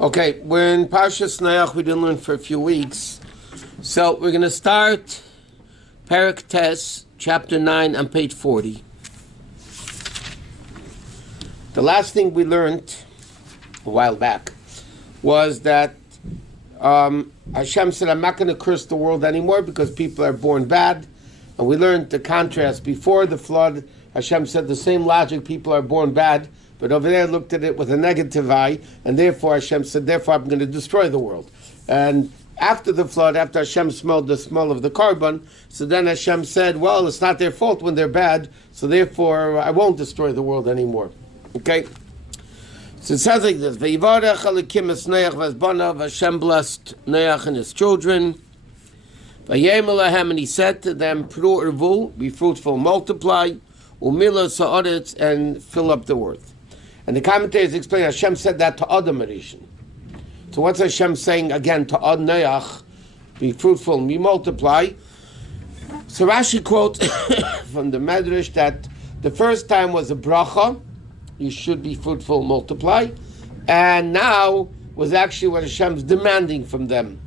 Okay, we're in Parshat Noach. We didn't learn for a few weeks. So we're going to start Parak Tes, chapter 9, on page 40. The last thing we learned a while back was that Hashem said, I'm not going to curse the world anymore because people are born bad. And we learned the contrast. Before the flood, Hashem said the same logic, people are born bad. But over there looked at it with a negative eye, and therefore Hashem said, therefore I'm going to destroy the world. And after the flood, after Hashem smelled the smell of the carbon, so then Hashem said, well, it's not their fault when they're bad, so therefore I won't destroy the world anymore. Okay? So it says like this, V'yivarech Elokim es Noach v'ezbonav, Hashem blessed Noach and his children. V'yem elahem, and he said to them, Pru urvu, be fruitful, multiply, umila sa'aretz, and fill up the earth. And the commentators explain Hashem said that to Adam Rishon. So what's Hashem saying again to Ad Noach? Be fruitful and be multiply. So Rashi quotes from the Medrash that the first time was a bracha, you should be fruitful and multiply, and now was actually what Hashem's demanding from them.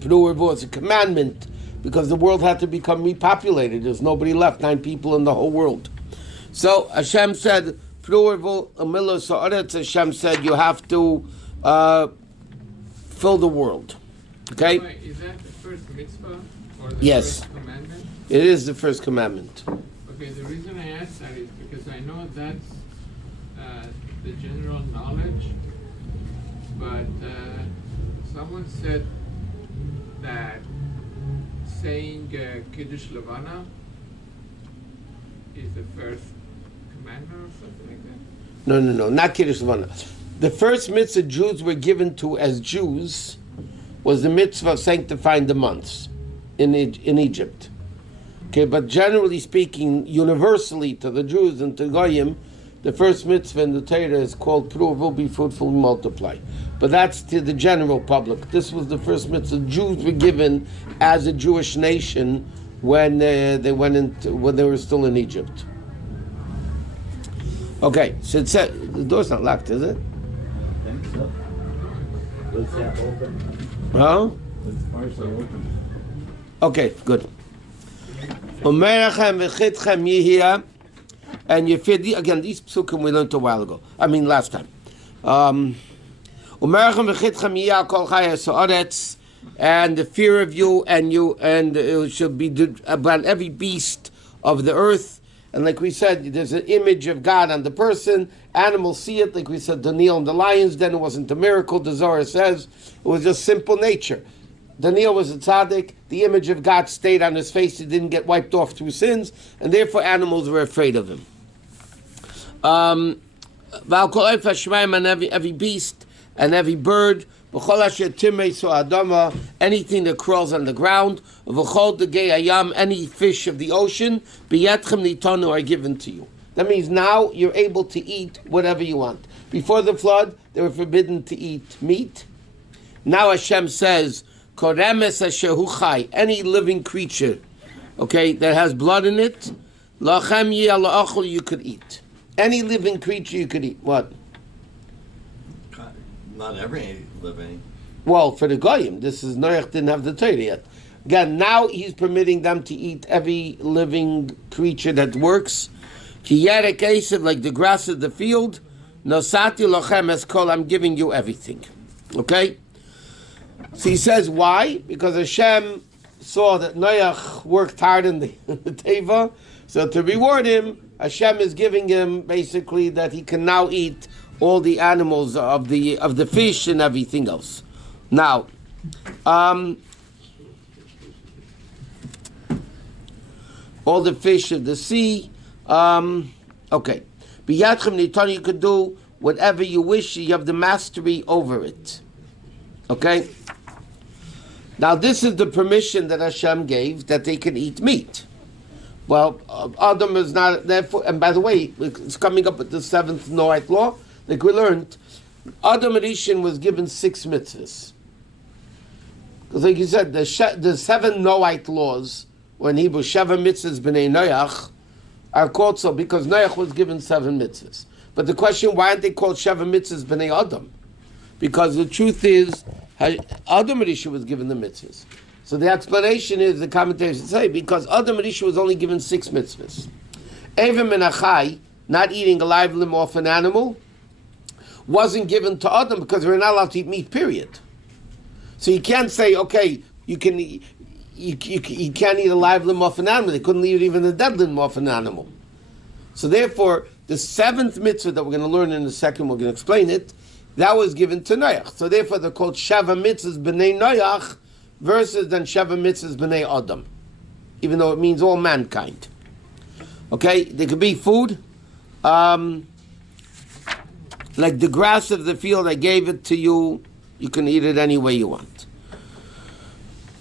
It's a commandment because the world had to become repopulated. There's nobody left, 9 people in the whole world. So Hashem said, Hashem said you have to fill the world. Okay? Wait, is that the first mitzvah or the yes. first commandment? It is the first commandment. Okay, the reason I ask that is because I know that's the general knowledge, but someone said that saying Kiddush Levana is the first commandment or something like that? No, not Kiddush Levana. The first mitzvah Jews were given to as Jews was the mitzvah of sanctifying the months in Egypt. Okay, but generally speaking, universally to the Jews and to Goyim, the first mitzvah in the Torah is called Pru, be fruitful, multiply. But that's to the general public. This was the first mitzvah Jews were given as a Jewish nation when they were still in Egypt. Okay, so it said the door's not locked, is it? I think so. Let's have open. Huh? It's partially open. Okay, good. Umerachem v'chitchem yihia, and you fear again. These psukim we learned a while ago. Last time. Umerachem v'chitchem yihia kol chayas haaretz, and the fear of you, and it should be about every beast of the earth. And like we said, there's an image of God on the person. Animals see it, like we said, Daniel and the lions. Then it wasn't a miracle. The Zohar says it was just simple nature. Daniel was a tzaddik. The image of God stayed on his face. He didn't get wiped off through sins, and therefore animals were afraid of him. And every beast and every bird, anything that crawls on the ground, any fish of the ocean, are given to you. That means now you're able to eat whatever you want. Before the flood, they were forbidden to eat meat. Now Hashem says, any living creature, okay, that has blood in it, you could eat. Any living creature you could eat. What? Not every living. Well, for the Goyim, this is Noach didn't have the Torah yet. Again, now he's permitting them to eat every living creature that works. Like the grass of the field, Nosati lochem es kol, I'm giving you everything. Okay? So he says, why? Because Hashem saw that Noach worked hard in the Teva, so to reward him, Hashem is giving him basically that he can now eat all the animals of the fish and everything else. Now, all the fish of the sea. Okay, biyadchem nitan, you could do whatever you wish. You have the mastery over it. Okay. Now, this is the permission that Hashem gave that they can eat meat. Well, Adam is not therefore. And by the way, it's coming up with the 7th Noach law. Like we learned, Adam Rishon was given 6 mitzvahs. Because like you said, the 7 Noach laws, or in Hebrew, Sheva mitzvahs b'nei Noach, are called so because Noach was given 7 mitzvahs. But the question, why aren't they called Sheva mitzvahs b'nei Adam? because the truth is, Adam Risha was given the mitzvahs. So the explanation is, the commentators say, because Adam Risha was only given 6 mitzvahs. Even Menachai, not eating a live limb off an animal, wasn't given to Adam because we're not allowed to eat meat, period. So you can't say, okay, you can't eat a live limb off an animal. They couldn't eat even a dead limb off an animal. So therefore, the 7th mitzvah that we're going to learn in a second, we're going to explain it, that was given to Noach. So therefore, they're called Sheva mitzvahs b'nei Noach versus then Sheva mitzvahs b'nei Adam, even though it means all mankind. Okay, there could be food, like the grass of the field. I gave it to you. You can eat it any way you want.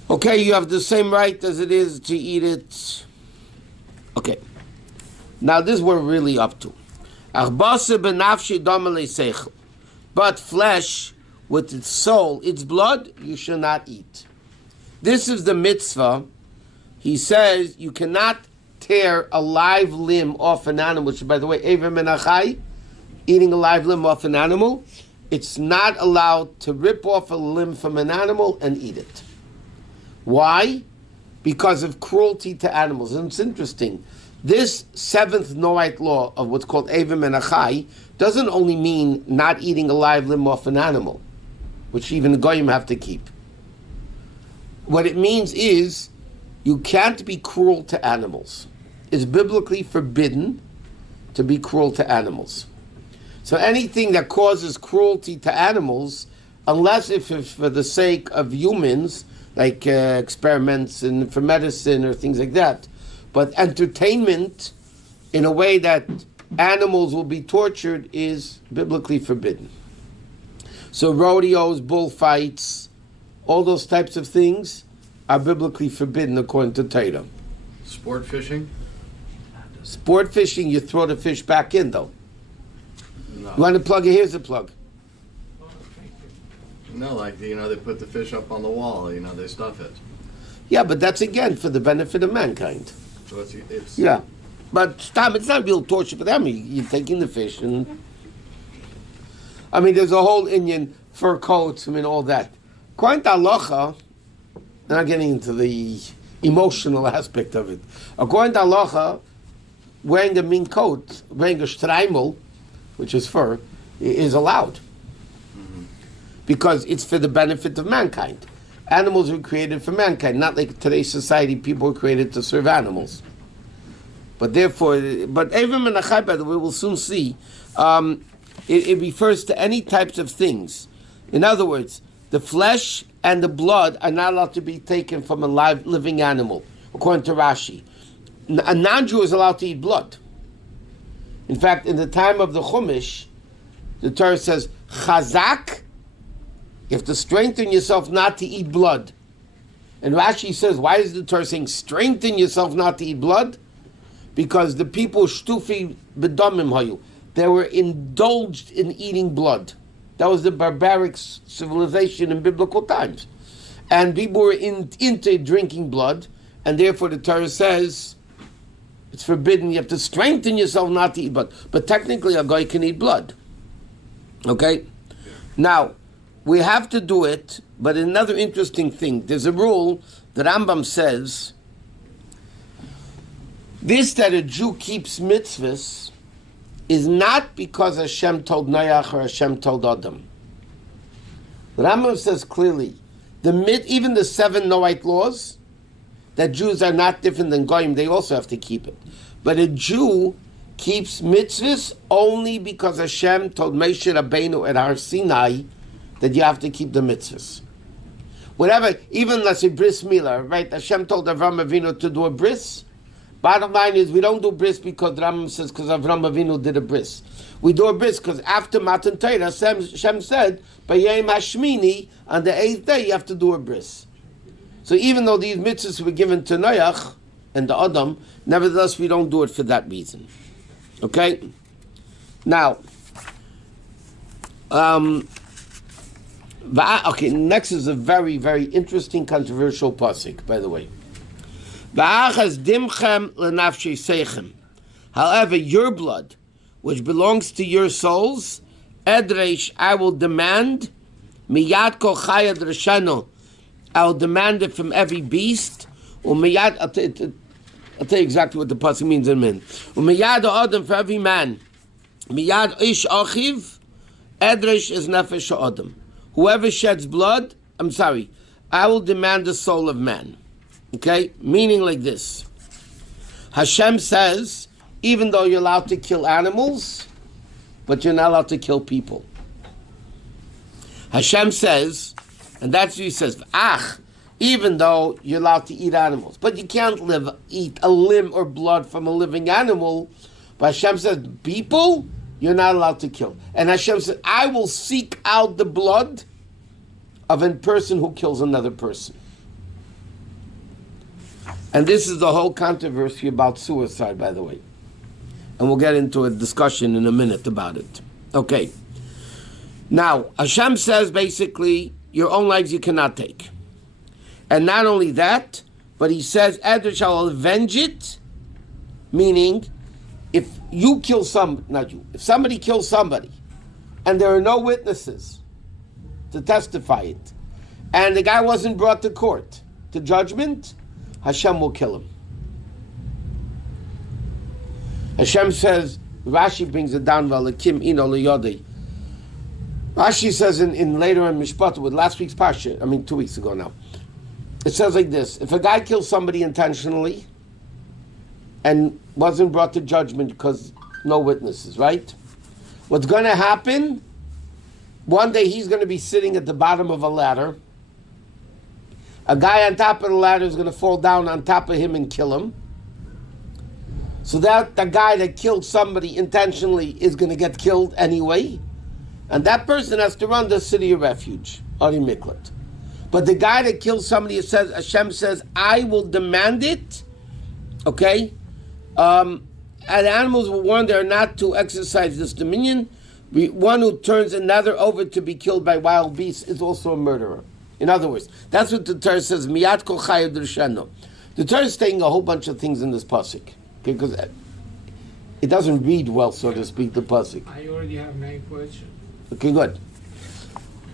Okay, you have the same right as it is to eat it. Okay. Now this we're really up to. But flesh with its soul, its blood, you shall not eat. This is the mitzvah. He says you cannot tear a live limb off an animal, which, by the way, Ever Menachai, eating a live limb off an animal, it's not allowed to rip off a limb from an animal and eat it. Why? Because of cruelty to animals. And it's interesting. This 7th Noahite law of what's called Ever Menachai doesn't only mean not eating a live limb off an animal, which even the Goyim have to keep. What it means is you can't be cruel to animals. It's biblically forbidden to be cruel to animals. So anything that causes cruelty to animals, unless if it's for the sake of humans, like experiments and for medicine or things like that, but entertainment in a way that animals will be tortured is biblically forbidden. So rodeos, bullfights, all those types of things are biblically forbidden according to Torah. Sport fishing? Sport fishing, you throw the fish back in though. No. You want to plug it? Here's the plug. No, like, they put the fish up on the wall, they stuff it. Yeah, but that's again for the benefit of mankind. So it's Yeah. But stop, it's not real torture for them. You're taking the fish and... there's a whole Indian fur coats, all that. According to halacha, not getting into the emotional aspect of it. According to halacha, wearing a mink coat, wearing a streimel, which is fur, is allowed. Because it's for the benefit of mankind. Animals were created for mankind, not like today's society, people were created to serve animals. But therefore, but Ever Menachai, by the way, we'll soon see, it refers to any types of things. In other words, the flesh and the blood are not allowed to be taken from a live, living animal, according to Rashi. A non-Jew is allowed to eat blood. In fact, in the time of the Chumash, the Torah says, Chazak, you have to strengthen yourself not to eat blood. And Rashi says, why is the Torah saying, strengthen yourself not to eat blood? Because the people, shtufi b'damim hayu, they were indulged in eating blood. That was the barbaric civilization in biblical times. And people were into drinking blood, and therefore the Torah says, it's forbidden, you have to strengthen yourself not to eat blood. But technically a guy can eat blood. Okay? Now, we have to do it, but another interesting thing, there's a rule, the Rambam says, this that a Jew keeps mitzvahs is not because Hashem told Noach or Hashem told Adam. The Rambam says clearly, even the 7 Noahite laws, that Jews are not different than Goyim, they also have to keep it. But a Jew keeps mitzvahs only because Hashem told Moshe Rabbeinu at Har Sinai that you have to keep the mitzvahs. Whatever, even let's say bris milah, right? Hashem told Avram Avinu to do a bris. Bottom line is, we don't do bris because the Rambam says because Avram Avinu did a bris. We do a bris because after Matan Torah, Hashem said, B'yom Hashmini, on the 8th day, you have to do a bris. So even though these mitzvahs were given to Noach and the Adam, nevertheless, we don't do it for that reason. Okay? Now, next is a very, very interesting, controversial pasuk, by the way. However, your blood, which belongs to your souls, Edresh, I will demand Miyad kol chaya drashano, I'll demand it from every beast. Umiyad, I'll tell you exactly what the pasuk means in a minute. Umiyad adam, for every man. Miyad ish achiv, edresh is nefesh adam. Whoever sheds blood, I will demand the soul of man. Okay? Meaning like this. Hashem says, even though you're allowed to kill animals, but you're not allowed to kill people. Hashem says, and that's what he says, even though you're allowed to eat animals, but you can't eat a limb or blood from a living animal, but Hashem says, people, you're not allowed to kill. And Hashem says, I will seek out the blood of a person who kills another person. And this is the whole controversy about suicide, by the way. And we'll get into a discussion in a minute about it. Okay. Now, Hashem says basically, your own lives you cannot take. And not only that, but he says, Edr shall avenge it, meaning, if you kill if somebody kills somebody, and there are no witnesses to testify it, and the guy wasn't brought to court, to judgment, Hashem will kill him. Hashem says, Rashi brings it down, Valakim ino liyodei. Rashi says in later in Mishpat, with last week's Parshat, 2 weeks ago now, it says like this: if a guy kills somebody intentionally and wasn't brought to judgment because no witnesses, right? What's going to happen? One day he's going to be sitting at the bottom of a ladder. A guy on top of the ladder is going to fall down on top of him and kill him. So that the guy that killed somebody intentionally is going to get killed anyway. And that person has to run the city of refuge, Ari Miklat. But the guy that kills somebody, Hashem says, I will demand it. Okay? And animals were warned they are not to exercise this dominion. One who turns another over to be killed by wild beasts is also a murderer. In other words, that's what the Torah says, Miyat kol chaya drashano. The Torah is saying a whole bunch of things in this pasuk. Okay, because it doesn't read well, so to speak, the pasuk. I already have 9 questions. Okay, good.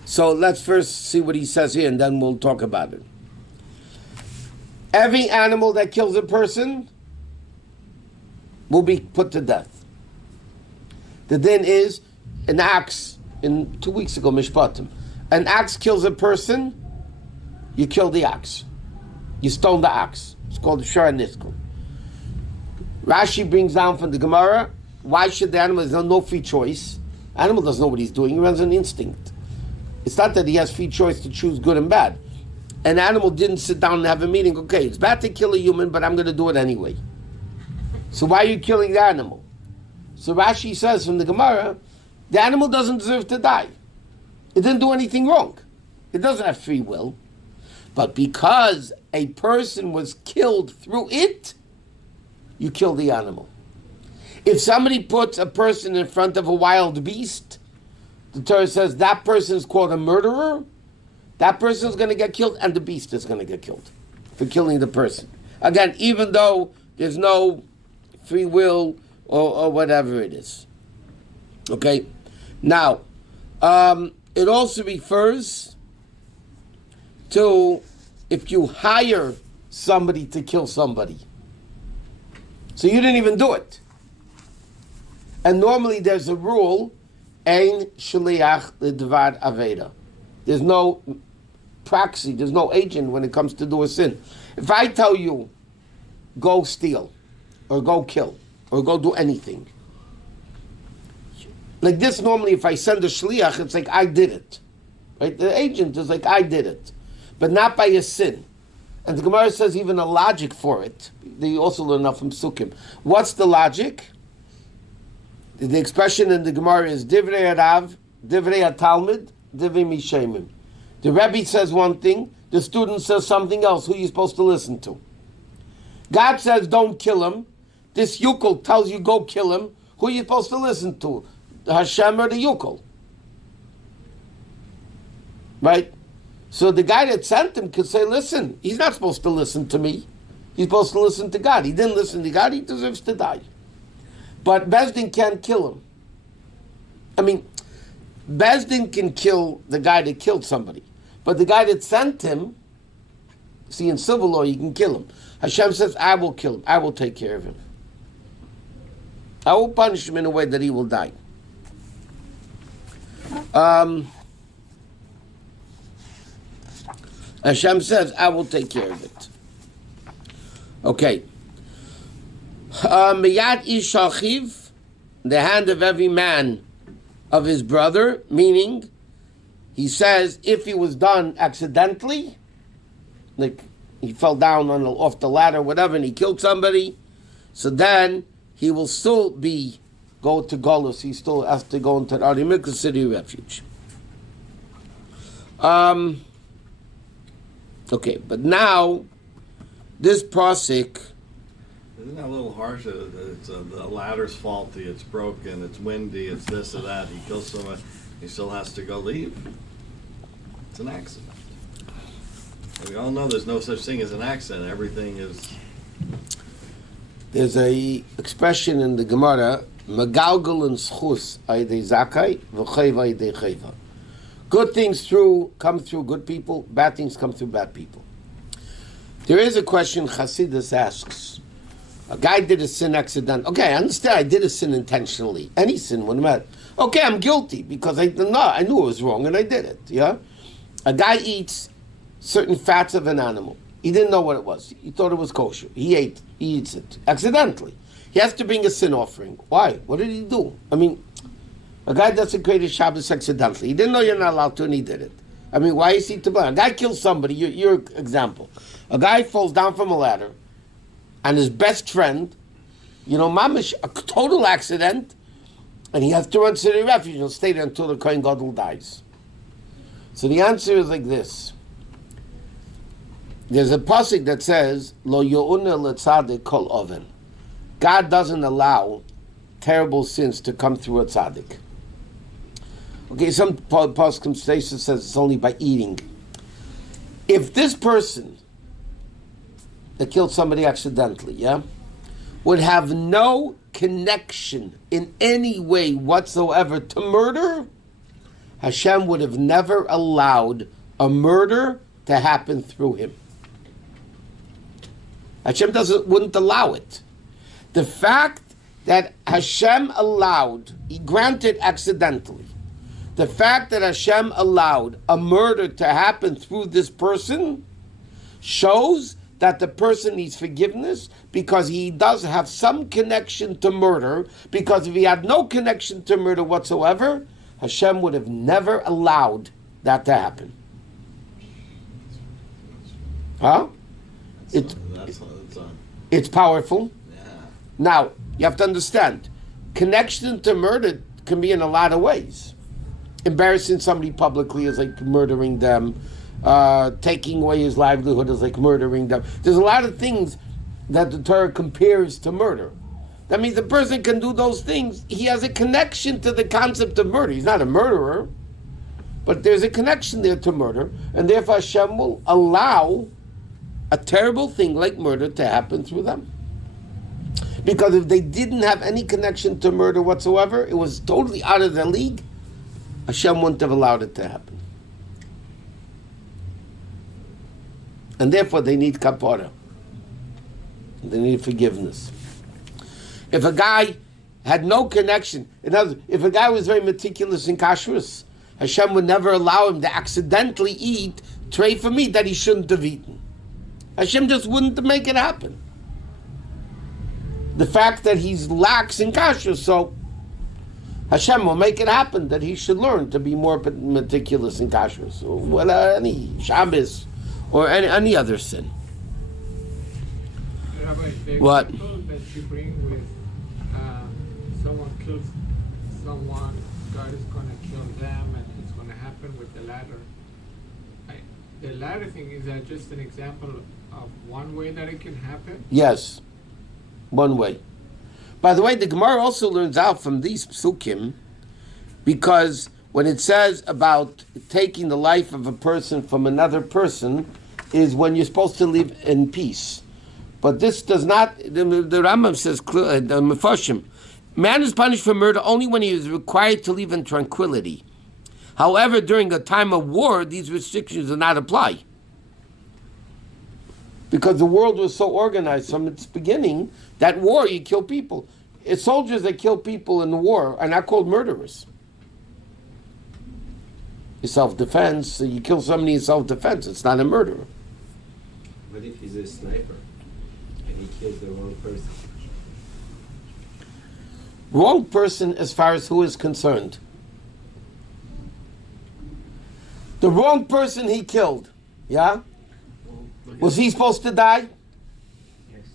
So let's first see what he says here, and then we'll talk about it. Every animal that kills a person will be put to death. The din is an axe. In 2 weeks ago, Mishpatim, an axe kills a person, you kill the axe. You stone the axe. It's called the Shara Niskul. Rashi brings down from the Gemara, why should the animal, there's no free choice. Animal doesn't know what he's doing, he runs an instinct. It's not that he has free choice to choose good and bad. An animal didn't sit down and have a meeting, okay, it's bad to kill a human, but I'm going to do it anyway. So why are you killing the animal? So Rashi says from the Gemara, the animal doesn't deserve to die. It didn't do anything wrong. It doesn't have free will. But because a person was killed through it, you kill the animal. If somebody puts a person in front of a wild beast, the Torah says that person is called a murderer, that person is going to get killed, and the beast is going to get killed for killing the person. Again, even though there's no free will or whatever it is. Okay? Now, it also refers to if you hire somebody to kill somebody. So you didn't even do it. And normally there's a rule, ein shliach lidvar aveda. There's no proxy, there's no agent when it comes to do a sin. If I tell you, go steal, or go kill, or go do anything, like this normally if I send a shliach, it's like I did it. Right? The agent is like I did it. But not by a sin. And the Gemara says even a logic for it. They also learn that from Sukkim. What's the logic? The expression in the Gemara is Divrei Rav, Divrei Talmud, Divrei Mishemim. The Rebbe says one thing, the student says something else. Who are you supposed to listen to? God says don't kill him. This Yukol tells you go kill him. Who are you supposed to listen to? The Hashem or the Yukol? Right? So the guy that sent him could say, listen, he's not supposed to listen to me. He's supposed to listen to God. He didn't listen to God, he deserves to die. But Bezdin can't kill him. I mean, Bezdin can kill the guy that killed somebody, but the guy that sent him, see, in civil law, you can kill him. Hashem says, I will kill him. I will take care of him. I will punish him in a way that he will die. Hashem says, I will take care of it. Okay. Miyad ish achiv, the hand of every man of his brother, meaning, he says, if he was done accidentally, like he fell down off the ladder, whatever, and he killed somebody, so then he will still go to Golus. He still has to go into the Arimika city of refuge. Okay, but now this pasuk. Isn't that a little harsh? The ladder's faulty, it's broken, it's windy, it's this or that. He kills someone, he still has to go leave. It's an accident. And we all know there's no such thing as an accident. Everything is. There's a expression in the Gemara, Megalgal and schus aydei zakai, v'chayva aydei chayva. Good things come through good people, bad things come through bad people. There is a question Chassidus asks. A guy did a sin accident. Okay, I understand I did a sin intentionally. Any sin wouldn't matter. Okay, I'm guilty because I knew it was wrong and I did it. Yeah? A guy eats certain fats of an animal. He didn't know what it was. He thought it was kosher. He eats it accidentally. He has to bring a sin offering. Why? What did he do? I mean, a guy doesn't create a Shabbos accidentally. He didn't know you're not allowed to and he did it. I mean, why is he to blame? A guy kills somebody, your example. A guy falls down from a ladder and his best friend, mamish, a total accident, and he has to run to the refuge and stay there until the Kohen Gadol dies. So the answer is like this. There's a pasuk that says, Lo yo'una le'tzadik kol oven. God doesn't allow terrible sins to come through a tzaddik. Okay, some pasuk says it's only by eating. If this person that killed somebody accidentally, would have no connection in any way whatsoever to murder, Hashem would have never allowed a murder to happen through him. Hashem wouldn't allow it. The fact that Hashem he granted accidentally, the fact that Hashem allowed a murder to happen through this person shows that the person needs forgiveness because he does have some connection to murder, because if he had no connection to murder whatsoever, Hashem would have never allowed that to happen. Huh? It's powerful. Yeah. Now, you have to understand, connection to murder can be in a lot of ways. Embarrassing somebody publicly is like murdering them. Taking away his livelihood is like murdering them. There's a lot of things that the Torah compares to murder. That means the person can do those things. He has a connection to the concept of murder. He's not a murderer, but there's a connection there to murder, and therefore Hashem will allow a terrible thing like murder to happen through them. Because if they didn't have any connection to murder whatsoever, it was totally out of their league, Hashem wouldn't have allowed it to happen. And therefore they need kapara. They need forgiveness. If a guy had no connection, in other words, if a guy was very meticulous in kashrus, Hashem would never allow him to accidentally eat tray for meat that he shouldn't have eaten. Hashem just wouldn't make it happen. The fact that he's lax in kashrus, so Hashem will make it happen that he should learn to be more meticulous in kashrus, or any Shabbos, or any other sin. Rabbi, the What? example that you bring with someone kills someone, God is going to kill them, and it's going to happen with the ladder. The ladder thing, is that just an example of one way that it can happen? Yes, one way. By the way, the Gemara also learns out from these psukim, because when it says about taking the life of a person from another person, is when you're supposed to live in peace. But this does not, the Rambam says, the Mefarshim, man is punished for murder only when he is required to live in tranquility. However, during a time of war, these restrictions do not apply. Because the world was so organized from its beginning that war, you kill people. Soldiers that kill people in the war are not called murderers. In self-defense, you kill somebody in self-defense, it's not a murderer. What if he's a sniper and he kills the wrong person? Wrong person as far as who is concerned. The wrong person he killed, yeah? Was he supposed to die? Yes.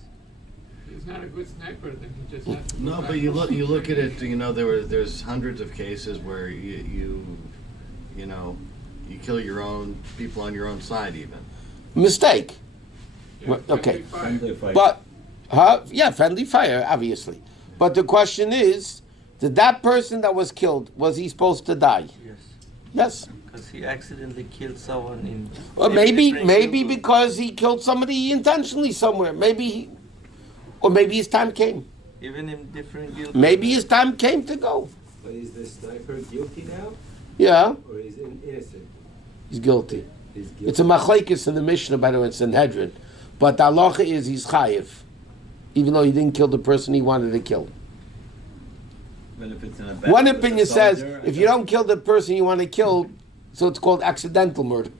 He's not a good sniper, then he just has to. No, but you look at it. You know, there's hundreds of cases where you kill your own people on your own side, even. Mistake. Yeah, Okay. Friendly fight. But, yeah, friendly fire, obviously. But the question is, did that person that was killed, was he supposed to die? Yes, Yes. because he accidentally killed someone in. Or maybe because he killed somebody intentionally somewhere. Or maybe his time came. Even in different guild. Maybe his time came to go. But is the sniper guilty now, Yeah, or is he innocent? he's guilty. He's guilty. It's a machlekes in the Mishnah, by the way, it's in Hedron. But the halacha is he's chayiv, even though he didn't kill the person he wanted to kill. But if it's in a battle One with a opinion says soldier, if you don't kill the person you want to kill, so it's called accidental murder.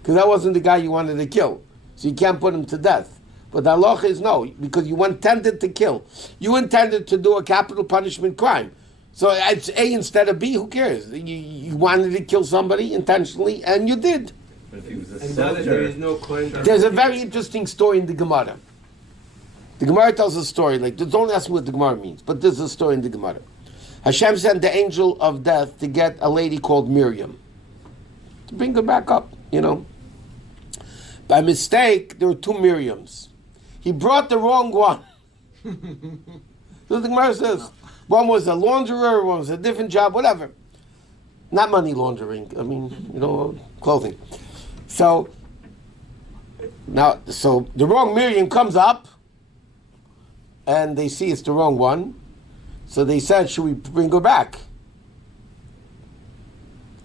Because that wasn't the guy you wanted to kill. So you can't put him to death. But the halacha is no, because you intended to kill. You intended to do a capital punishment crime. So it's A instead of B, who cares? You wanted to kill somebody intentionally, and you did. But if he was a And now that there soldier, is no coin. There's a very interesting story in the Gemara. The Gemara tells a story, like, don't ask me what the Gemara means, but there's a story in the Gemara. Hashem sent the angel of death to get a lady called Miriam, to bring her back up, By mistake, there were two Miriams. He brought the wrong one. So the Gemara says, one was a launderer, one was a different job, whatever. Not money laundering, clothing. So the wrong Miriam comes up, and they see it's the wrong one. So they said, should we bring her back?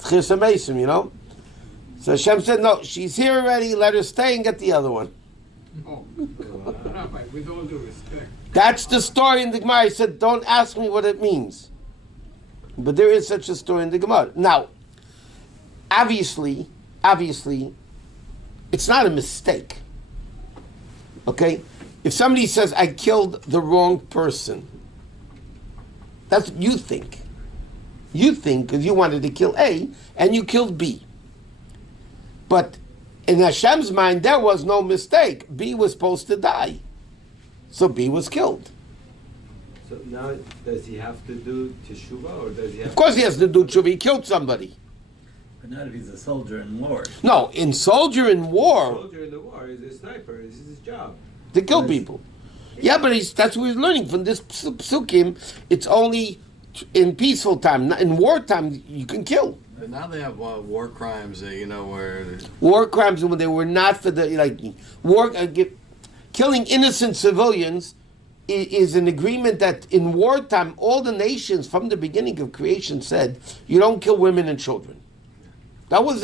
Chis Mason, So Hashem said, no, she's here already, let her stay and get the other one. Oh, Rabbi, with all due respect. That's the story in the Gemara. He said, don't ask me what it means. But there is such a story in the Gemara. Now, obviously, it's not a mistake. Okay? If somebody says, I killed the wrong person, that's what you think. You think because you wanted to kill A, and you killed B. But in Hashem's mind, there was no mistake. B was supposed to die. So B was killed. So now, does he have to do teshuvah, or does he have? Of course he has to do tshuva. He killed somebody. but not if he's a soldier in war. No, in soldier in war, Soldier in the war is a sniper. This is his job. to kill people. Yeah, but that's what he's learning from this psukim. It's only in peaceful time. In wartime, you can kill. And now they have war crimes, where War crimes when they were not for the war. Killing innocent civilians is an agreement that in wartime all the nations from the beginning of creation said you don't kill women and children. That was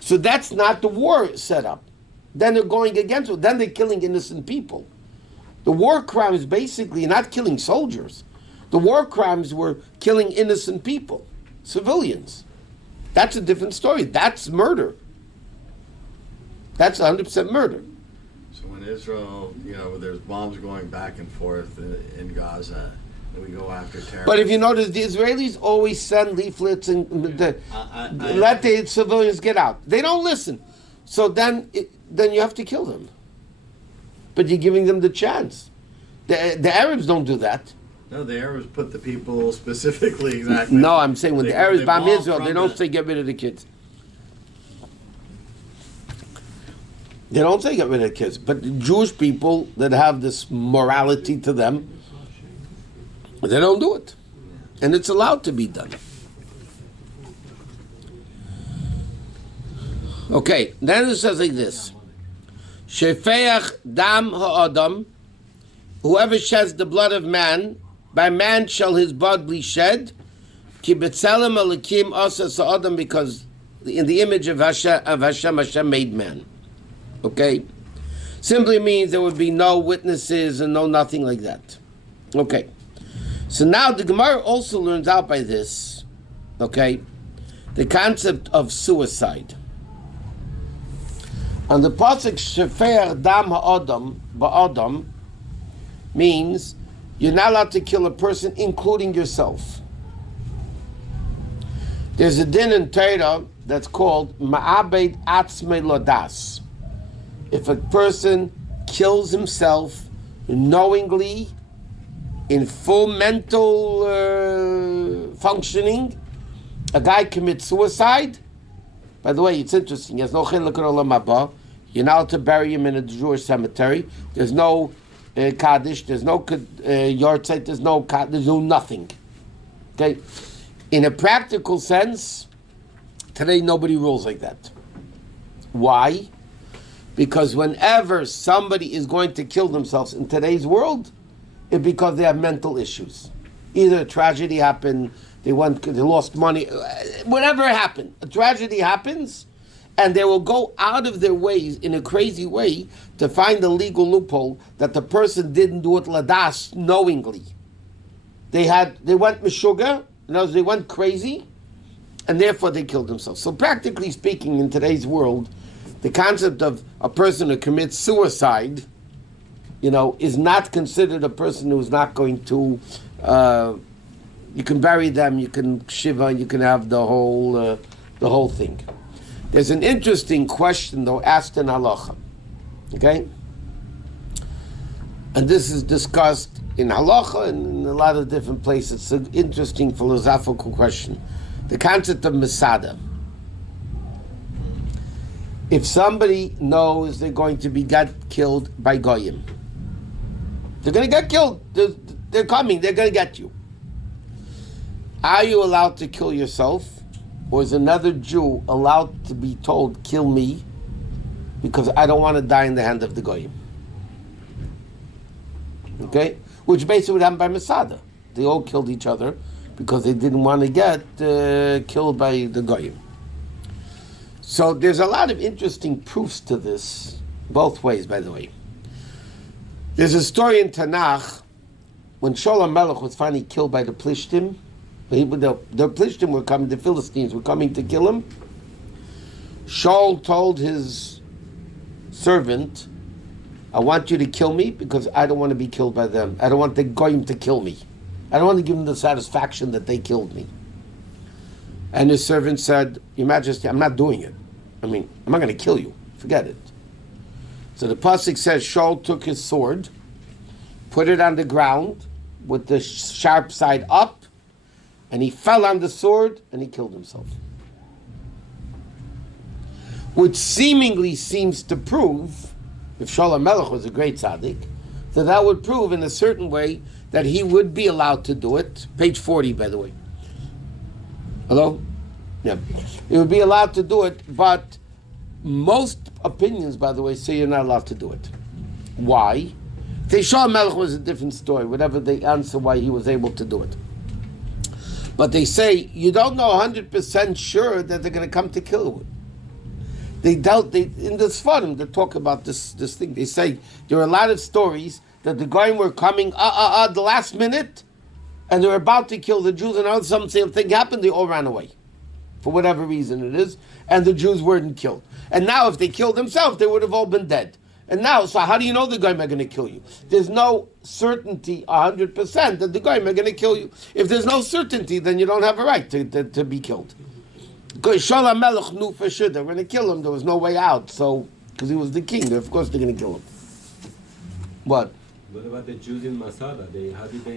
so that's not the war setup. Then they're going against it. Then they're killing innocent people. The war crimes basically not killing soldiers. The war crimes were killing innocent people, civilians. That's a different story. That's murder. That's 100% murder. So when Israel, there's bombs going back and forth in Gaza, and we go after terrorists. But if you notice, the Israelis always send leaflets and let the civilians get out. They don't listen. So then you have to kill them. But you're giving them the chance. The Arabs don't do that. No, the Arabs put the people specifically exactly. No, I'm saying when the Arabs bomb bomb Israel, they from don't say get rid of the kids. They don't say get rid of the kids. But the Jewish people that have this morality to them, they don't do it. And it's allowed to be done. Okay, then it says like this. Shefeach dam ha'adam, whoever sheds the blood of man, by man shall his blood be shed, Ki b'tzelem Elokim asa sa'adam, because in the image of Hashem, Hashem made man. Okay? Simply means there would be no witnesses and no nothing like that. Okay. So now the Gemara also learns out by this, okay, the concept of suicide. And the pasuk shefer dam ha'adam ba'adam means you're not allowed to kill a person, including yourself. There's a din in Torah that's called ma'abed atzmei lodas. If a person kills himself knowingly, in full mental functioning, a guy commits suicide. By the way, it's interesting. There's no chiluk olam haba. You're not allowed to bury him in a Jewish cemetery. There's no kaddish. There's no yahrzeit. There's no nothing. Okay. In a practical sense, today nobody rules like that. Why? Because whenever somebody is going to kill themselves in today's world, it's because they have mental issues. Either a tragedy happened, they lost money, whatever happened. A tragedy happens, and they will go out of their ways in a crazy way to find a legal loophole that the person didn't do it ladas knowingly. They went meshuga, in other words, they went crazy, and therefore they killed themselves. So practically speaking, in today's world, the concept of a person who commits suicide, is not considered a person who's not going to. You can bury them, you can shiva, you can have the whole thing. There's an interesting question though asked in halacha, okay, and this is discussed in halacha and in a lot of different places. It's an interesting philosophical question. The concept of masada. If somebody knows they're going to be killed by goyim, they're going to get killed. They're coming. They're going to get you. Are you allowed to kill yourself? Or is another Jew allowed to be told, kill me, because I don't want to die in the hand of the goyim? Okay? Which basically would happen by Masada. They all killed each other because they didn't want to get killed by the goyim. So there's a lot of interesting proofs to this, both ways, by the way. There's a story in Tanakh when Shaul HaMelech was finally killed by the Plishtim. The Plishtim were coming, the Philistines were coming to kill him. Shaul told his servant, I want you to kill me because I don't want to be killed by them. I don't want the goyim to kill me. I don't want to give them the satisfaction that they killed me. And his servant said, Your Majesty, I'm not doing it. I'm not going to kill you. Forget it. So the pasuk says Shaul took his sword, put it on the ground with the sharp side up, and he fell on the sword and he killed himself. Which seemingly seems to prove, if Shaul HaMelech was a great tzaddik, that would prove in a certain way that he would be allowed to do it. Page 40, by the way. Hello? Yeah. He would be allowed to do it, but most opinions, by the way, say you're not allowed to do it. Why? Shaul HaMelech was a different story, whatever they answer why he was able to do it. But they say, you don't know 100% sure that they're going to come to kill you. In the Sfarim, they talk about this thing. They say there are a lot of stories that the goyim were coming the last minute, and they were about to kill the Jews, and all something happened, they all ran away. For whatever reason it is, and the Jews weren't killed. And now if they killed themselves, they would have all been dead. And now, so how do you know the goyim are going to kill you? There's no certainty 100% that the goyim are going to kill you. If there's no certainty, then you don't have a right to be killed. Because Shaul HaMelech knew for sure they were going to kill him. There was no way out. So, because he was the king, of course they're going to kill him. What? What about the Jews in Masada?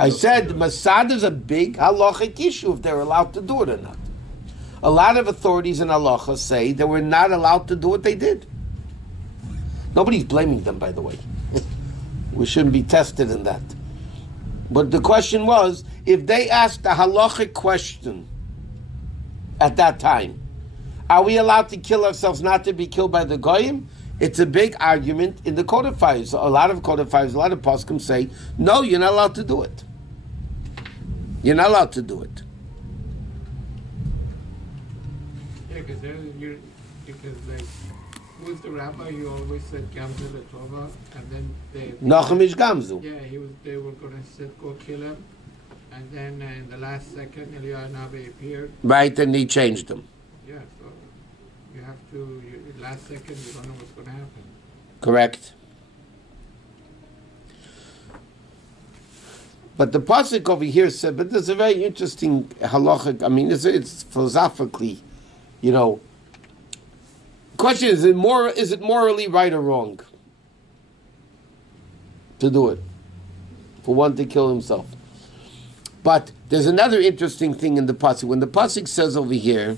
I said Masada is a big halachic issue if they're allowed to do it or not. A lot of authorities in halacha say they were not allowed to do what they did. Nobody's blaming them, by the way. We shouldn't be tested in that. But the question was, if they asked a halachic question at that time, are we allowed to kill ourselves not to be killed by the goyim? It's a big argument in the codifiers. A lot of codifiers, a lot of poskim say, no, you're not allowed to do it. You're not allowed to do it. because like who's the rabbi? You always said Gamze Latova, and then they. Noach Ish Gamzu. Yeah, they were going to go kill him, and then in the last second, Eliyahu Navi appeared. Right, and he changed them. Yeah, so you have to. Last second, you don't know what's going to happen. Correct. But the pasuk over here said, but there's a very interesting halachic. I mean, it's philosophically, you know. Question is it morally right or wrong to do it for one to kill himself? But there's another interesting thing in the pasuk. When the pasuk says over here,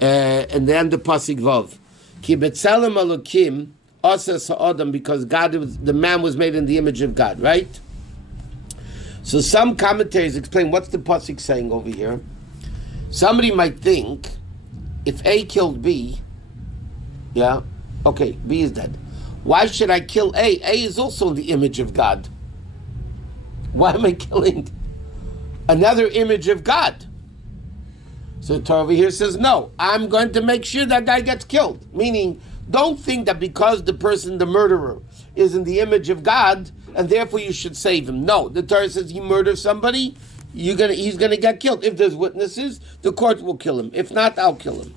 and then the pasuk vav, ki b'tzelem Elokim asa sa'adam, because the man was made in the image of God, right? So some commentators explain what's the pasuk saying over here. Somebody might think if A killed B, yeah, okay, B is dead. Why should I kill A? A is also in the image of God. Why am I killing another image of God? So the Torah over here says, no, I'm going to make sure that guy gets killed. Meaning, don't think that because the person, the murderer, is in the image of God, and therefore you should save him. No, the Torah says he murders somebody, he's going to get killed. If there's witnesses, the court will kill him. If not, I'll kill him.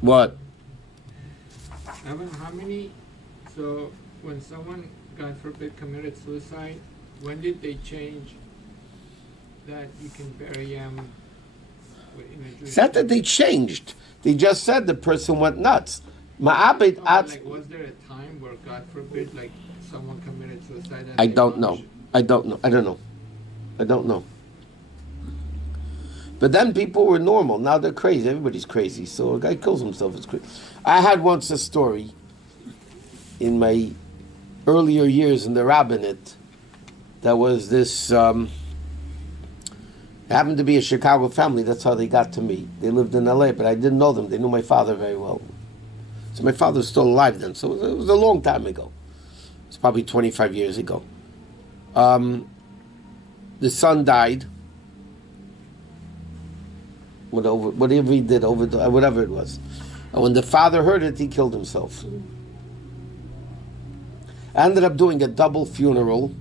What? Evan, how many? So when someone, God forbid, committed suicide, when did they change that you can bury him in a Jewish? It's not that they changed. They just said the person went nuts. Ma'abed Like, was there a time where, God forbid, like someone committed suicide? And I they don't know. I don't know. But then people were normal. Now they're crazy. Everybody's crazy. So a guy kills himself. It's crazy. I had once a story in my earlier years in the rabbinate. That was this. It happened to be a Chicago family. That's how they got to me. They lived in L.A., but I didn't know them. They knew my father very well. So my father was still alive then. So it was a long time ago. It's probably 25 years ago. The son died. Whatever he did, whatever it was. And when the father heard it, he killed himself. I ended up doing a double funeral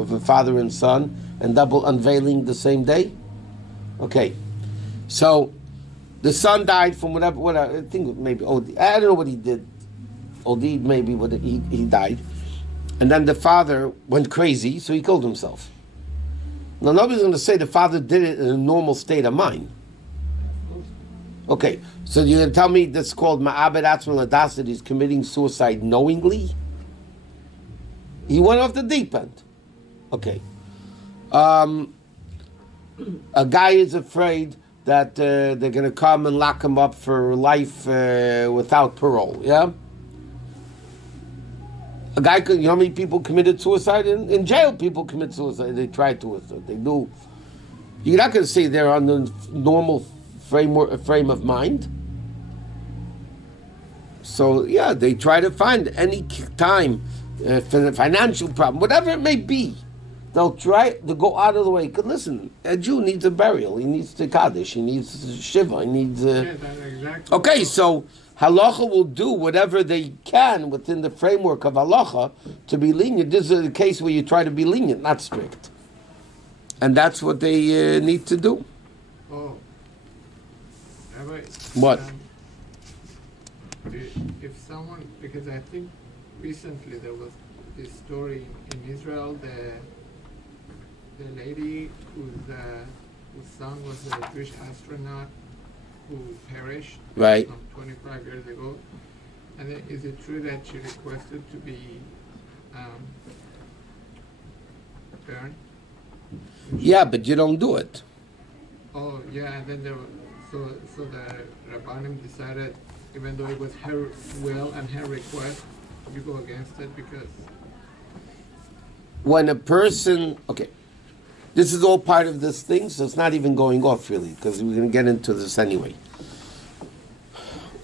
of a father and son, and double unveiling the same day. Okay, so the son died from whatever I think maybe OD. I don't know what he did. OD maybe what he died, and then the father went crazy, so he killed himself. Now nobody's going to say the father did it in a normal state of mind. Okay, so you're going to tell me that's called Ma'abed Atzman Ladas, that he's committing suicide knowingly? He went off the deep end. Okay. A guy is afraid that they're going to come and lock him up for life without parole, yeah? A guy could, you know how many people committed suicide? In jail, people commit suicide. They try to, they do. You're not going to say they're on the normal frame of mind. So yeah, they try to find any time, financial problem, whatever it may be. They'll try to go out of the way. Because listen, a Jew needs a burial. He needs the Kaddish. He needs Shiva. He needs. Exactly. Okay, so halacha will do whatever they can within the framework of halacha to be lenient. This is a case where you try to be lenient, not strict, and that's what they need to do. Oh. What? If someone, because I think recently there was this story in Israel, the lady whose son was a Jewish astronaut who perished Right. 25 years ago. And then is it true that she requested to be burned? Yeah, but you don't do it. Oh, yeah, and then so the Rabbanim decided, even though it was her will and her request, you go against it because... When a person, okay, this is all part of this thing, so it's not even going off really, because we're going to get into this anyway.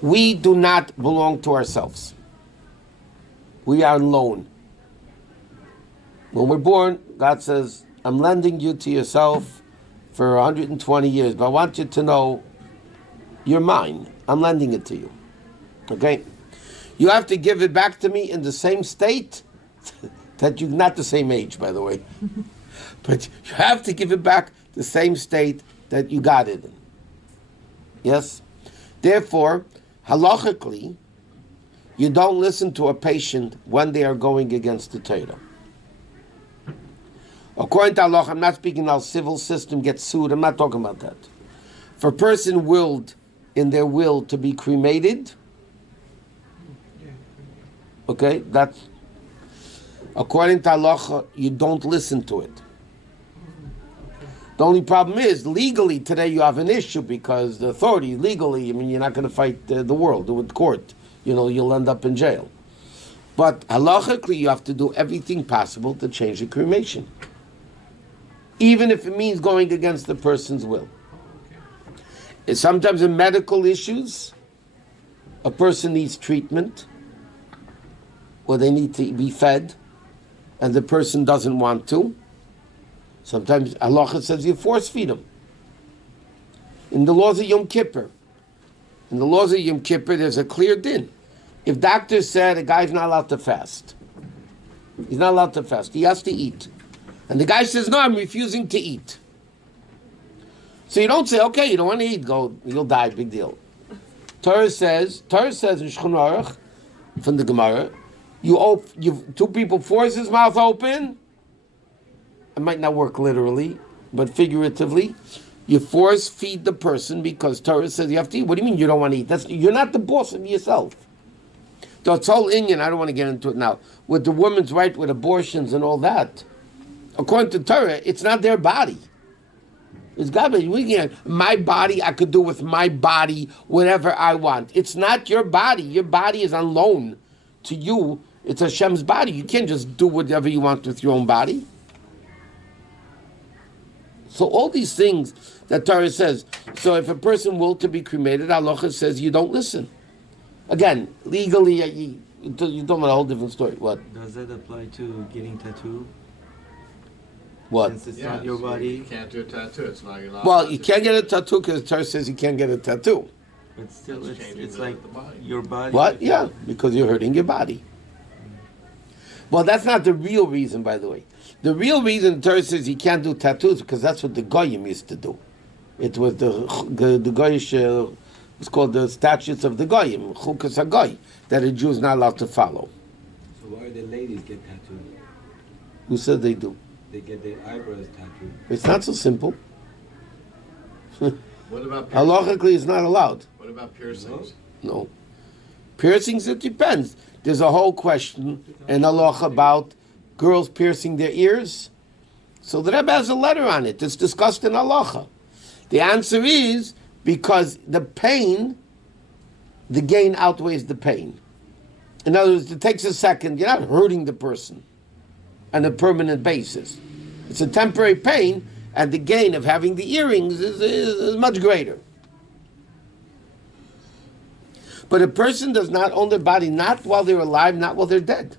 We do not belong to ourselves. We are on loan. When we're born, God says, I'm lending you to yourself for 120 years, but I want you to know you're mine. I'm lending it to you. Okay? You have to give it back to me in the same state that you're not the same age, by the way. But you have to give it back the same state that you got it in. Yes? Therefore, halachically, you don't listen to a patient when they are going against the Torah. According to Allah, I'm not speaking how civil system gets sued. I'm not talking about that. If a person willed in their will to be cremated, okay, that's according to Allah, you don't listen to it. The only problem is, legally today you have an issue because the authority, legally, I mean, you're not going to fight the world with court. You know, you'll end up in jail. But halachically, you have to do everything possible to change the cremation. Even if it means going against the person's will. And sometimes in medical issues, a person needs treatment, or they need to be fed, and the person doesn't want to. Sometimes Allah says you force feed them. In the laws of Yom Kippur, there's a clear din. If doctors said a guy's not allowed to fast, he's not allowed to fast, he has to eat. And the guy says, no, I'm refusing to eat. So you don't say, okay, you don't want to eat, go, you'll die, big deal. Torah says in Shulchan Aruch, from the Gemara, two people force his mouth open. It might not work literally, but figuratively. You force feed the person because Torah says you have to eat. What do you mean you don't want to eat? You're not the boss of yourself. So it's whole Indian, I don't want to get into it now, with the woman's right with abortions and all that. According to Torah, it's not their body. It's God. My body, I could do with my body whatever I want. It's not your body. Your body is on loan to you. It's Hashem's body. You can't just do whatever you want with your own body. So all these things that Torah says. So if a person will to be cremated, Allah says you don't listen. Again, legally, you're talking about a whole different story. What? Does that apply to getting tattoo? What? Since it's not your body. You can't do a tattoo. It's not your. Well, you can't get a tattoo because Torah says you can't get a tattoo. But still, That's changing it's the like body. your body. What? Yeah, because you're hurting your body. Well, that's not the real reason, by the way. The real reason the Torah says you can't do tattoos because that's what the Goyim used to do. It was the Goyish, it's called the statutes of the Goyim, Chukas HaGoy, that a Jew is not allowed to follow. So why do the ladies get tattooed? Who said they do? They get their eyebrows tattooed. It's not so simple. What about piercings? Halachically, it's not allowed. What about piercings? No. Piercings, it depends. There's a whole question in halacha about girls piercing their ears. So the Rebbe has a letter on it. It's discussed in halacha. The answer is because the pain, the gain outweighs the pain. In other words, it takes a second. You're not hurting the person on a permanent basis. It's a temporary pain, and the gain of having the earrings is much greater. But a person does not own their body, not while they're alive, not while they're dead.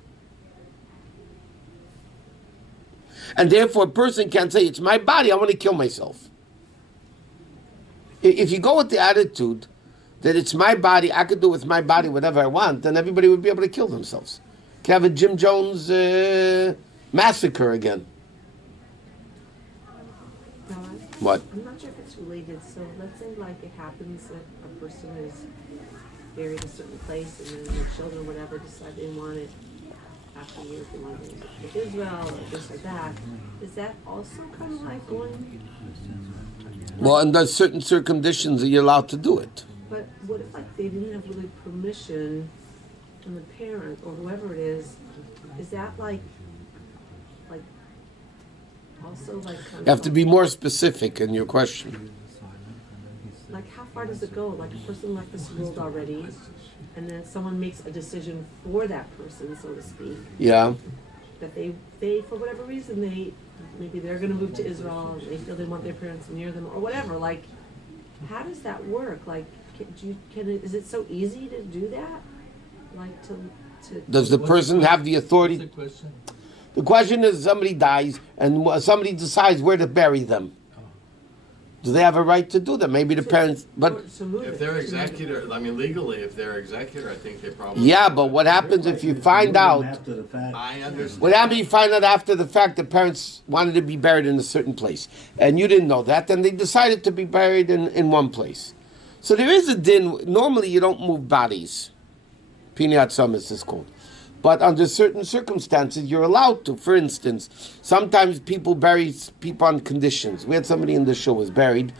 And therefore, a person can't say, it's my body, I want to kill myself. If you go with the attitude that it's my body, I could do with my body whatever I want, then everybody would be able to kill themselves. You can have a Jim Jones massacre again. What? I'm not sure if it's related. So let's say like it happens that a person is buried in a certain place and then the children or whatever decide they want it after years, they want to go to Israel or this or that. Is that also kind of like going? Well, under certain circumstances, you're allowed to do it. But what if like they didn't have really permission from the parent or whoever it is? Is that like also like kind You have to be more specific in your question. like how far does it go? Like a person left this world already, and then someone makes a decision for that person, so to speak. Yeah. That they for whatever reason maybe they're going to move to Israel. And they feel they want their parents near them or whatever. Like, how does that work? Like, is it so easy to do that? Like to Does the person have the What's authority? the question? The question is, somebody dies and somebody decides where to bury them. Do they have a right to do that? Maybe the parents, but So move If it. they're executor, I mean legally, if they're executor, I think they probably. yeah, but what happens if you find out? After the fact. I understand. What happens if you find out after the fact the parents wanted to be buried in a certain place and you didn't know that, then they decided to be buried in one place. So there is a din. Normally you don't move bodies. Pinat Summits is called. But under certain circumstances, you're allowed to. For instance, sometimes people bury people on conditions. We had somebody in the show was buried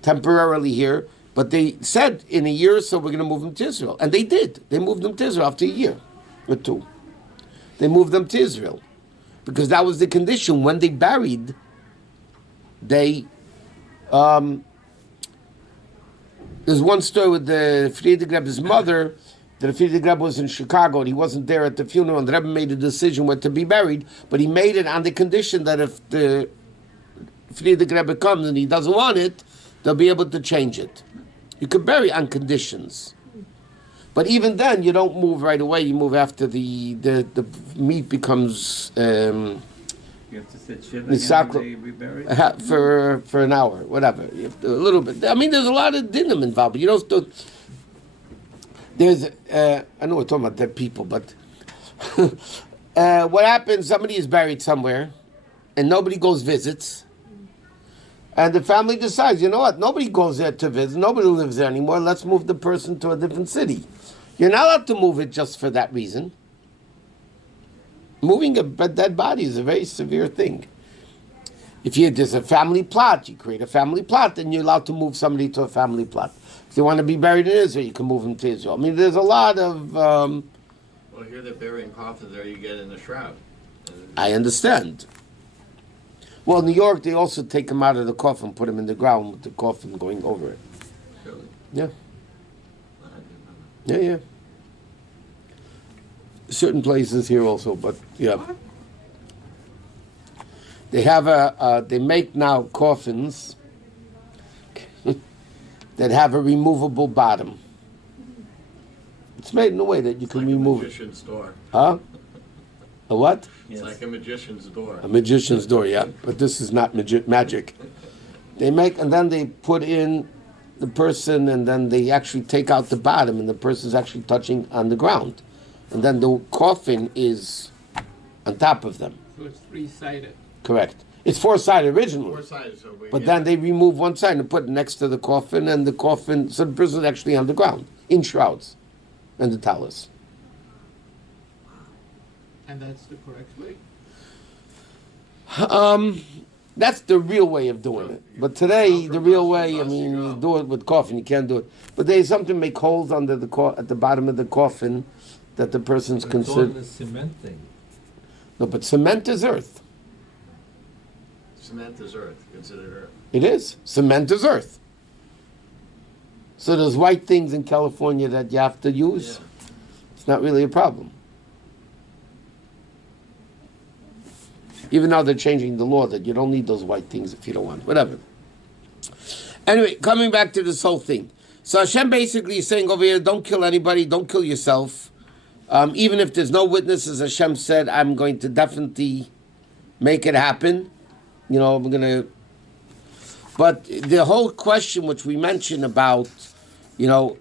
temporarily here, but they said in a year or so we're going to move them to Israel. And they did. They moved them to Israel after a year or two. They moved them to Israel because that was the condition. When they buried, they... there's one story with the Friedrich Rebbe's mother. The Friedrich Rebbe was in Chicago and he wasn't there at the funeral, and the Rebbe made a decision where to be buried, but he made it on the condition that if the Friedrich Rebbe comes and he doesn't want it, they'll be able to change it. You could bury on conditions. But even then, you don't move right away, you move after the meat becomes You have to sit shiva Misakro- and they rebury. for an hour, whatever. You have to, a little bit. I mean, there's a lot of dinim involved, but you don't do. There's, I know we're talking about dead people, but what happens, somebody is buried somewhere, and nobody goes visits, and the family decides, you know what, nobody goes there to visit, nobody lives there anymore, let's move the person to a different city. You're not allowed to move it just for that reason. Moving a dead body is a very severe thing. If there's a family plot, you create a family plot, then you're allowed to move somebody to a family plot. If they want to be buried in Israel, you can move them to Israel. I mean, there's a lot of... Well, here they're burying coffins, there you get in the shroud. I understand. Well, in New York, they also take them out of the coffin, put them in the ground with the coffin going over it. Really? Yeah, I didn't know yeah. Certain places here also, but yeah. They have they make now coffins that have a removable bottom. It's made in a way that you It's can like remove a it. magician's door. Huh? A what? It's like a magician's door. A magician's door, yeah. But this is not magic. They make, and then they put in the person, and then they actually take out the bottom, and the person's actually touching on the ground. And then the coffin is on top of them. So it's three-sided. Correct. It's four-sided originally. Four-sided, so we But get- then they remove one side and put it next to the coffin, and the coffin, so the person is actually on the ground, in shrouds, and the talus. And that's the correct way? That's the real way of doing it. But today, the real way, I mean, you do it with coffin, you can't do it. But there's something to make holes under at the bottom of the coffin that the person's It's all considered. the cement thing. No, but cement is earth. Cement is earth, considered earth. It is. Cement is earth. So there's white things in California that you have to use. Yeah. It's not really a problem. Even now they're changing the law that you don't need those white things if you don't want. Whatever. Anyway, coming back to this whole thing. So Hashem basically is saying over here, don't kill anybody, don't kill yourself. Even if there's no witnesses, Hashem said, I'm going to definitely make it happen. You know, we're going to... But the whole question which we mentioned about, you know,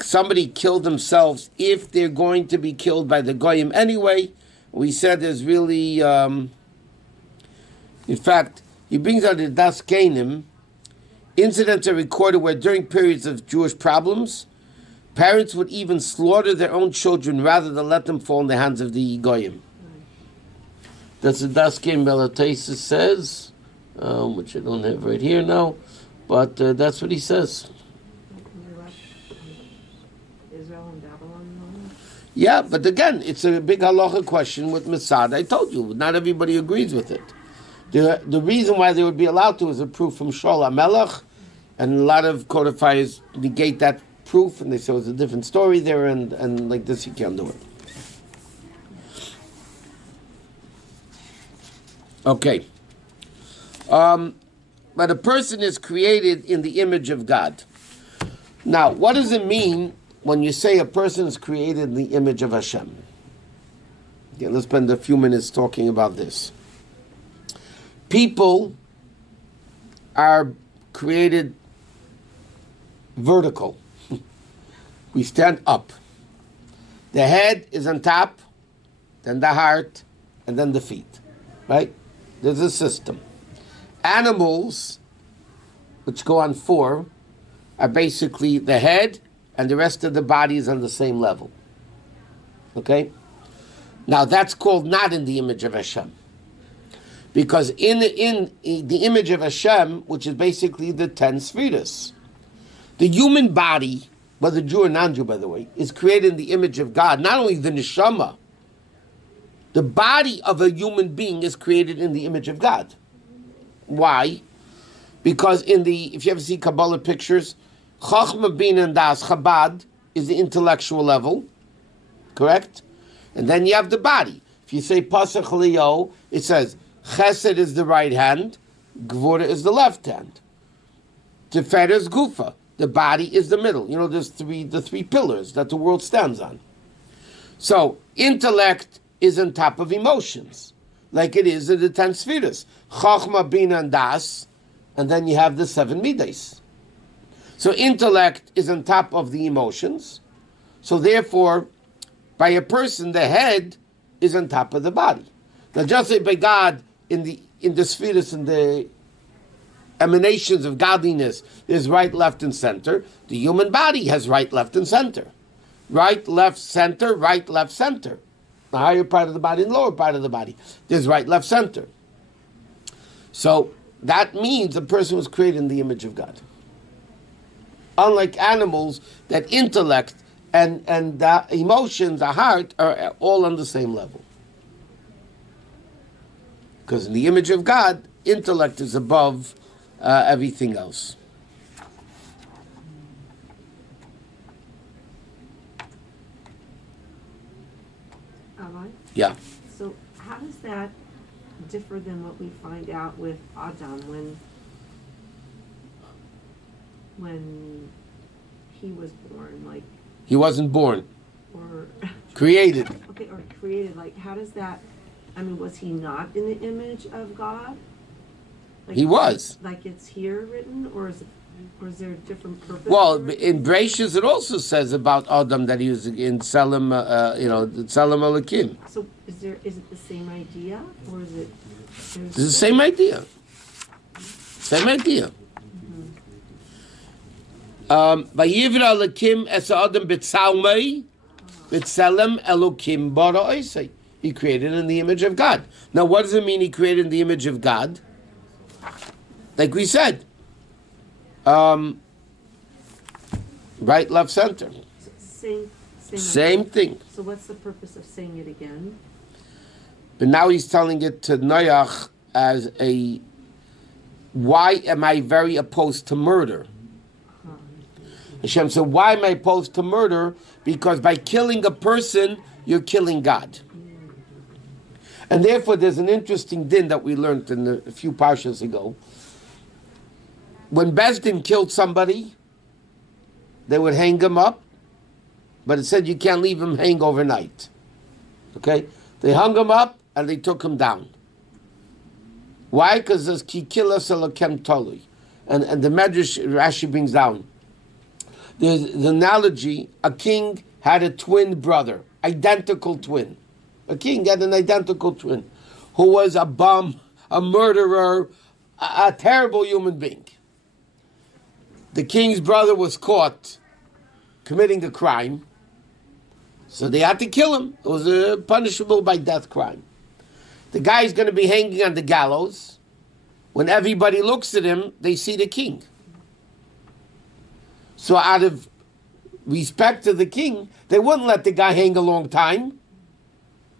somebody kill themselves if they're going to be killed by the Goyim anyway. We said there's really... in fact, he brings out the Das Kainim. Incidents are recorded where during periods of Jewish problems, parents would even slaughter their own children rather than let them fall in the hands of the Goyim. That's the Das Kainim Melatosis says, which I don't have right here now, but that's what he says. Israel and Babylon. Yeah, but again, it's a big halacha question with Masad. I told you, not everybody agrees with it. The reason why they would be allowed to is a proof from Shaul HaMelech, and a lot of codifiers negate that proof, and they say it's a different story there, and like this you can't do it. Okay. But a person is created in the image of God. Now, what does it mean when you say a person is created in the image of Hashem? Yeah, let's spend a few minutes talking about this. People are created vertical. We stand up. The head is on top, then the heart, and then the feet. Right? There's a system. Animals, which go on four, are basically the head and the rest of the body is on the same level. Okay? Now that's called not in the image of Hashem. Because in the image of Hashem, which is basically the 10 spheres, the human body, whether Jew or non-Jew, by the way, is created in the image of God. Not only the neshama, the body of a human being is created in the image of God. Why? Because if you ever see Kabbalah pictures, Chachma, Bin, and Das, Chabad, is the intellectual level, correct? And then you have the body. If you say Pasach Leo, it says Chesed is the right hand, Gvura is the left hand. Tiferet is Gufa. The body is the middle. You know, there's the three pillars that the world stands on. So, intellect is on top of emotions, like it is in the 10 spheres. Chachma, Bina, and Das, and then you have the 7 midas. So, intellect is on top of the emotions. So, therefore, by a person, the head is on top of the body. Now, just like by God, in the spheres, in the emanations of godliness, there's right, left, and center. The human body has right, left, and center. Right, left, center, right, left, center. The higher part of the body and lower part of the body. There's right, left, center. So that means a person was created in the image of God. Unlike animals, that intellect and the emotions, the heart, are all on the same level. Because in the image of God, intellect is above everything else. Yeah. So how does that differ than what we find out with Adam when he was born, like? He wasn't born. Or created. Okay, or created. Like, how does that? I mean, was he not in the image of God? Like, He was. Like it's here written, or is there a different purpose? Well, in Bereishis it also says about Adam that he was in Tselem, Tselem Elokim. So is it the same idea, or is it? It's the same idea. Same idea. Vayivra Elokim es Adam b'tzalmei b'tselem Elokim bara oisei. He created in the image of God. Now, what does it mean he created in the image of God? Like we said, right, left, center. Same thing. So what's the purpose of saying it again? But now he's telling it to Noach as why am I very opposed to murder? Hashem said, why am I opposed to murder? Because by killing a person, you're killing God. And therefore, there's an interesting din that we learned a few parshas ago. When Bezdin killed somebody, they would hang him up, but it said you can't leave him hang overnight. Okay? They hung him up and they took him down. Why? Because there's kikila salakem toli. And the Medrash Rashi brings down. There's the analogy, a king had a twin brother, identical twin. A king had an identical twin who was a bum, a murderer, a terrible human being. The king's brother was caught committing a crime, so they had to kill him. It was a punishable by death crime. The guy is going to be hanging on the gallows. When everybody looks at him, they see the king. So out of respect to the king, they wouldn't let the guy hang a long time.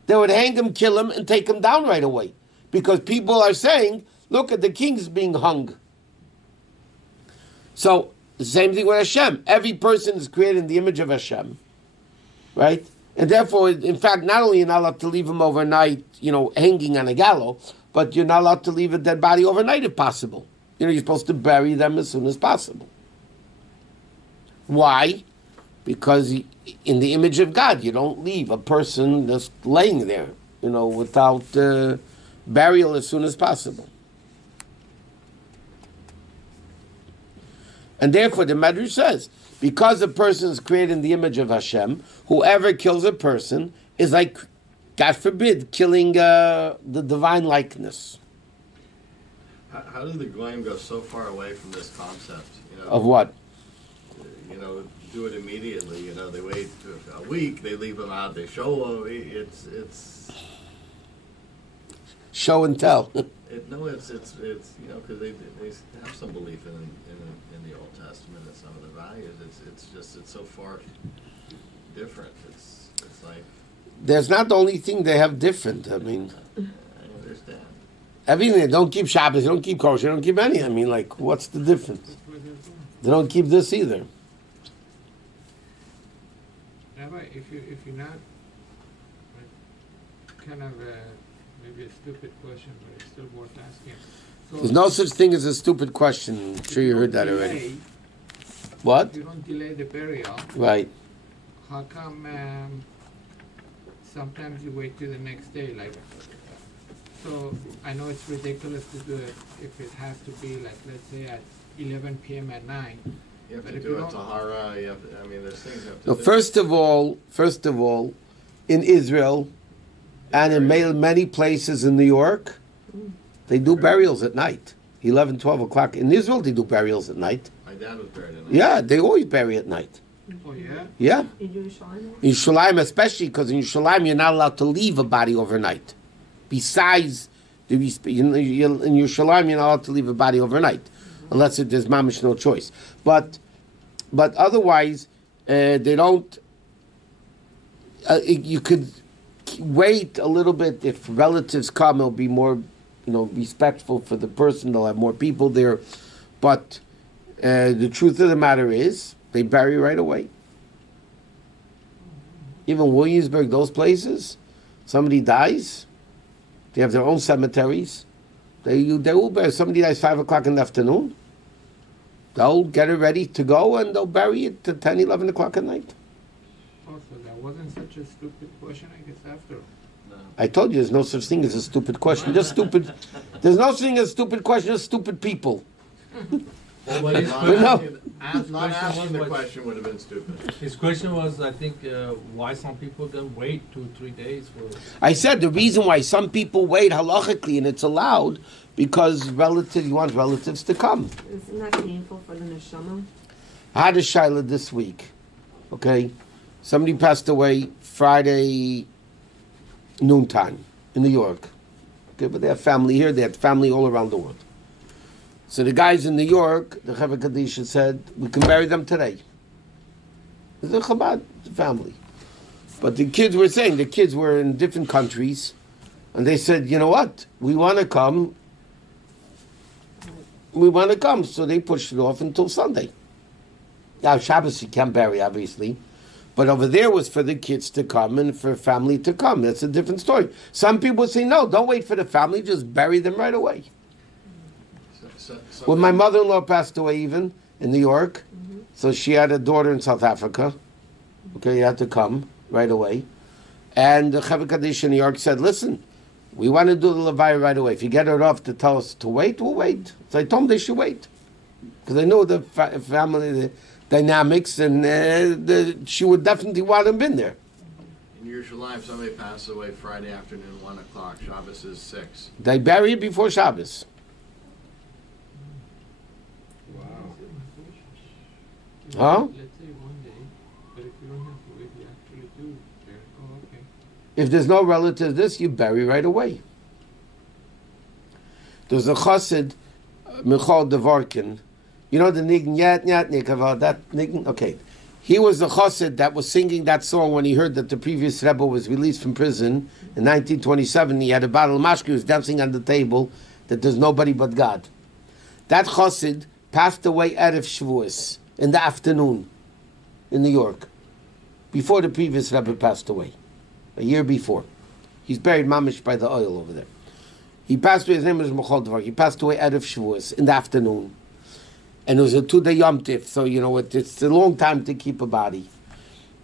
They would hang him, kill him, and take him down right away. Because people are saying, look at the king's being hung. So, the same thing with Hashem. Every person is created in the image of Hashem. Right? And therefore, in fact, not only you're not allowed to leave him overnight, hanging on a gallows, but you're not allowed to leave a dead body overnight if possible. You're supposed to bury them as soon as possible. Why? Because in the image of God, you don't leave a person just laying there. without burial as soon as possible. And therefore, the Medrash says, because a person is created in the image of Hashem, whoever kills a person is like, God forbid, killing the divine likeness. How did the Goyim go so far away from this concept? Of what? Do it immediately. They wait a week, they leave them out, they show them. It's Show and tell. it's because they have some belief in the Old Testament and some of the values. It's so far different. It's like, There's not the only thing they have different. I mean, I understand. everything. They don't keep Shabbos, they don't keep kosher, they don't keep any. I mean, like, what's the difference? They don't keep this either. Rabbi, if you're not, kind of maybe a stupid question, but it's still worth asking. So There's no such thing as a stupid question. I'm sure you heard that already. What? If you don't delay the burial, Right. how come sometimes you wait till the next day? Like, so I know it's ridiculous to do it if it has to be like, let's say at 11 p.m. at night. You have But to if do you a don't- tahara. There's things you have to No, do. first of all, in Israel and in many places in New York, they do burials at night. 11, 12 o'clock. In Israel, they do burials at night. My dad was buried in Yeah, they always bury at night. Oh yeah? Yeah. In Yerushalayim? In Shalim, especially, because in Shalim, you're not allowed to leave a body overnight. Besides, in Yerushalayim, you're not allowed to leave a body overnight, unless there's mamish no choice. But otherwise, they don't. You could wait a little bit if relatives come. It'll be more, respectful for the person. They'll have more people there. But the truth of the matter is, they bury right away. Even Williamsburg, those places, somebody dies, they have their own cemeteries. They will bury. Somebody dies 5 o'clock in the afternoon. They'll get it ready to go and they'll bury it to 10, 11 o'clock at night. Oh, so that wasn't such a stupid question, I guess, after all. I told you there's no such thing as a stupid question. Just stupid. There's no such thing as a stupid question. Just stupid people. Well, his no. not asking the question would have been stupid. His question was, I think, why some people then wait 2-3 days for. I said the reason why some people wait halachically and it's allowed because you want relatives to come. Isn't that painful for the neshama? I had a shaila this week. Okay, somebody passed away Friday noontime in New York. Okay, but they have family here. They had family all around the world. So the guys in New York, the Chevra Kadisha said, we can bury them today. It's a Chabad family. But the kids were saying, the kids were in different countries, and they said, you know what, we want to come. We want to come. So they pushed it off until Sunday. Now, Shabbos you can't bury, obviously. But over there was for the kids to come and for family to come. That's a different story. Some people say, no, don't wait for the family, just bury them right away. When my mother-in-law passed away even in New York, so she had a daughter in South Africa. Okay, you had to come right away. And the Chevra Kaddish in New York said, listen, we want to do the Levaya right away. If you get her off to tell us to wait, we'll wait. So I told them they should wait. Because I know the family the dynamics, and she would definitely want them in there. In Yerushalayim, somebody passed away Friday afternoon, 1 o'clock. Shabbos is 6. They bury it before Shabbos. Huh? Let's say one day, but if you don't have to wait, you actually do. Oh, okay. If there's no relative, you bury right away. There's a chassid, Michal Devarkin. You know the Nign Yat Yat Nikava, that Nign? Okay. He was the chassid that was singing that song when he heard that the previous Rebbe was released from prison in 1927. He had a bottle of mashke, he was dancing on the table, that there's nobody but God. That chassid passed away Erev Shavuos in the afternoon in New York, before the previous Rebbe passed away, a year before. He's buried mamish by the oil over there. He passed away, his name was Michal Devar. He passed away Erev Shavuos in the afternoon. And it was a 2-day Yom Tif, so it's a long time to keep a body.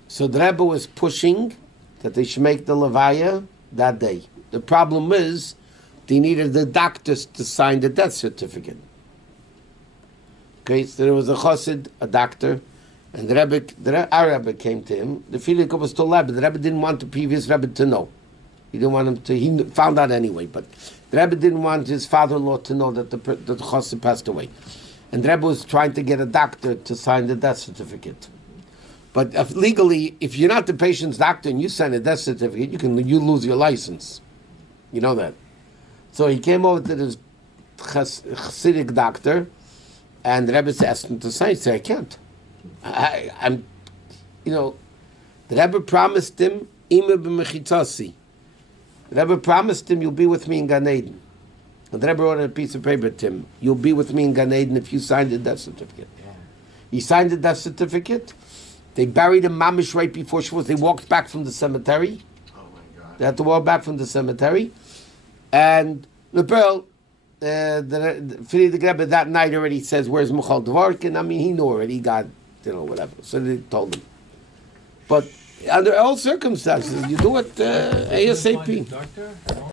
So the Rebbe was pushing that they should make the Levaya that day. The problem is, they needed the doctors to sign the death certificate. Okay, so there was a chassid, a doctor, and our Rebbe came to him. The Filik was still alive, but the Rebbe didn't want the previous Rebbe to know. He didn't want him to. He found out anyway, but the Rebbe didn't want his father-in-law to know that the chassid passed away. And the Rebbe was trying to get a doctor to sign the death certificate. But legally, if you're not the patient's doctor and you sign a death certificate, you lose your license. You know that. So he came over to this Chassidic doctor, and the Rebbe asked him to sign. He said, I can't. I'm, the Rebbe promised him, Ima b'mechitzasi. The Rebbe promised him, you'll be with me in Gan Eden. And the Rebbe wrote on a piece of paper to him, you'll be with me in Gan Eden if you sign the death certificate. Yeah. He signed the death certificate. They buried him mamish right before Shavuos. They walked back from the cemetery. Oh my God. They had to walk back from the cemetery. And the Pearl, the Rebbe that night already says, where's Michal Dvorkin? I mean, he knew already, he got, whatever. So they told him. But under all circumstances, you do it ASAP. Doctor?